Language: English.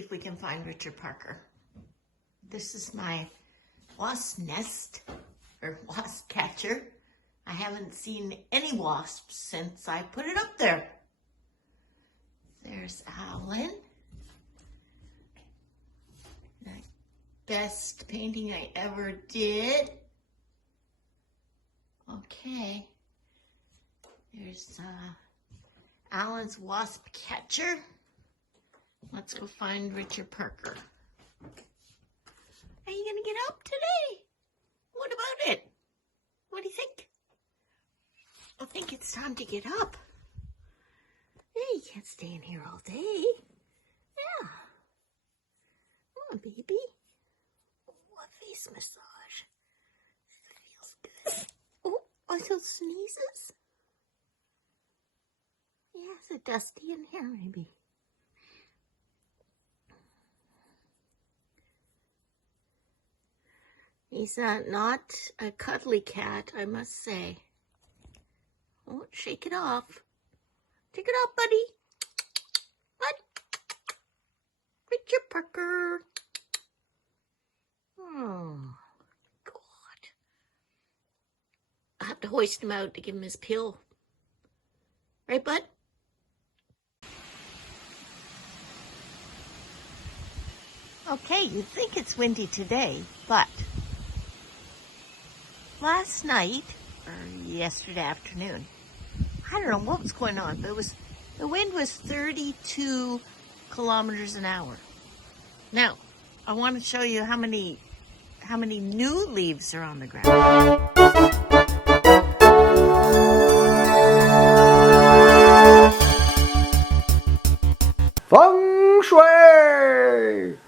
if we can find Richard Parker. This is my wasp nest, or wasp catcher. I haven't seen any wasps since I put it up there. There's Alan. The best painting I ever did. Okay. There's Alan's wasp catcher. Let's go find Richard Parker. Are you gonna get up today? What about it? What do you think? I think it's time to get up. Hey, you can't stay in here all day. Yeah. Come on, baby. Oh, a face massage. Feels good. Oh, are those sneezes? Yeah, is it dusty in here, maybe? He's not a cuddly cat, I must say. Oh, shake it off. Take it off, buddy. Bud. Richard Parker. Oh, God. I have to hoist him out to give him his pill. Right, bud? Okay, you think it's windy today, but last night, or yesterday afternoon, I don't know what was going on, but the wind was 32 kilometers an hour. Now, I want to show you how many new leaves are on the ground. Feng Shui!